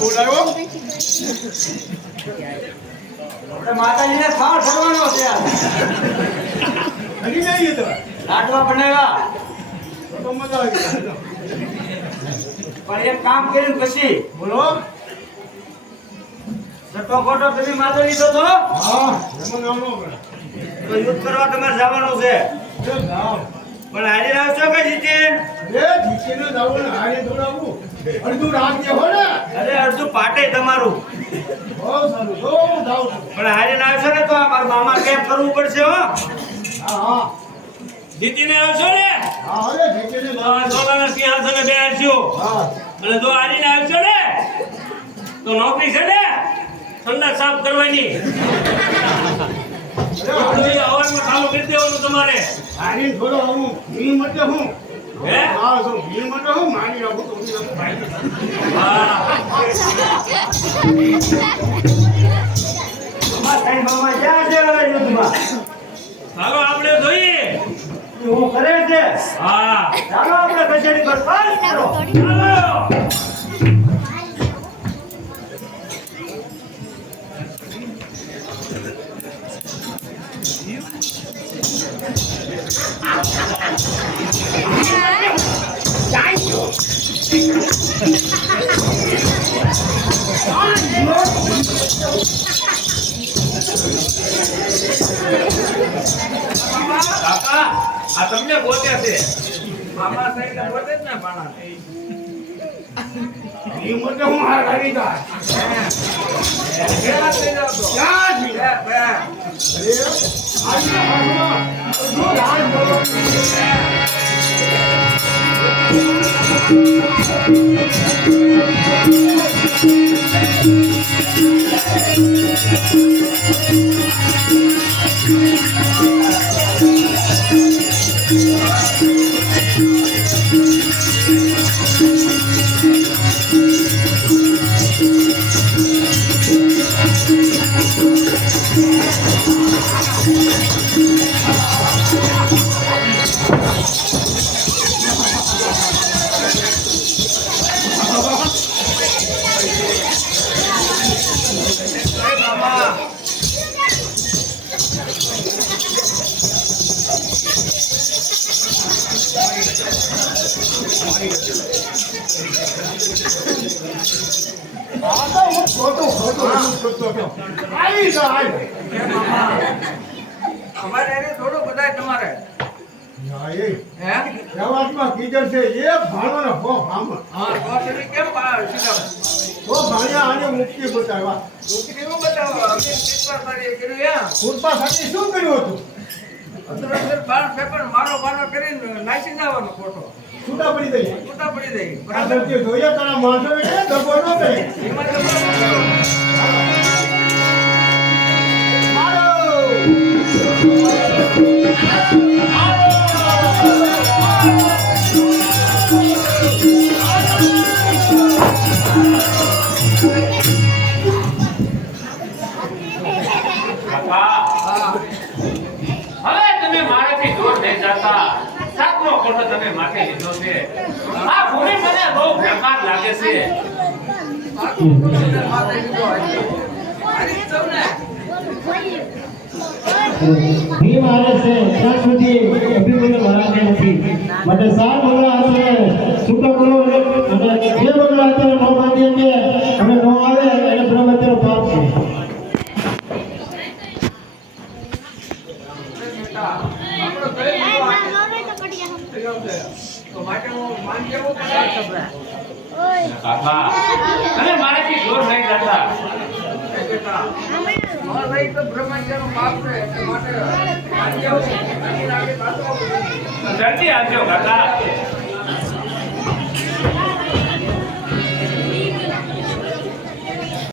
બોલાયો માતાજીને ખાવા ઠરવાનો છે હજી નહીં તો લાડવા બનાવ્યા તો મજા આવી પણ એક કામ કરીને પછી બોલો સટો ખોટો તમે માથે લીધો તો હા એમાં નામ નો પડે તો યુદ્ધ કરવા તમારે જવાનું છે પણ હારી આવશો કે જીતીન જીતીને જવું ને હારી દોડાવું અડધું રાખજે હો ને અરે અડધું પાટે તમારું બહુ સારું તો જાવ પણ હારીને આવશો ને તો મારા મામા કેમ કરવું પડશે હો હા જીતીને આવશો ને હા અરે જીતીને સોલાના સિંહાસને બેસજો હા અને જો હારીને આવશો ને તો નોકરી છે ને ઠંડા સાફ કરવાની હવામાં ખાલું કરી દેવાનું તમારે હારીને થોડો હું ભીલ માટે હું હે હા તો ભીલ માટે હું મારી રાખું તો હા મામા ક્યાં છે યુદ્ધમાં ચાલો આપણે જોઈએ હું કરે છે હા ચાલો આપણે કચેરી પર પાસ કરો ચાલો કાકા આ તમને બોલ્યા છે મામા સાહેબ બોલે જ ને પાણા ઈ મને હું હાર કરી દા કેલા થઈ જાવ તો ક્યાં જી અરે આજ બોલો અમારે એને થોડો બધાય તમારે ના એ હે પ્રવાસમાં કીધર છે એ ભાણવાનો હો ભામ હા તો તમે કેમ સીધા ઓ ભાણ્યા આને મુક્તિ બતાવ્યા મુક્તિ નો બતાવો અમે કેટલા સારી કર્યું યા ફૂટપા સાથે શું કર્યું હતું અંદર બાર પેપર મારો કરીને નાસી જવાનો ફોટો છૂટા પડી દઈ બરાબર કે જોઈએ તારા માણસો ને દબો ન કરે એમાં હવે તમે મારાથી દૂર નહીં જતા સાતમો ખોટો તમે માથે લીધો છે આ ભૂમિ મને બહુ બેકાર લાગે છે ભીમ આવે છે ત્યાં સુધી અભિમન્યુ મહારાજને નથી માટે સાર બગલા હાથે છૂટો કરો અને જે બગલા અત્યારે નો બાંધીએ કે અમે નો આવે એને બ્રહ્મત્યનો પાપ છે કાકા તમે મારાથી દૂર નહીં જતા જલ્દી આવજો કાકા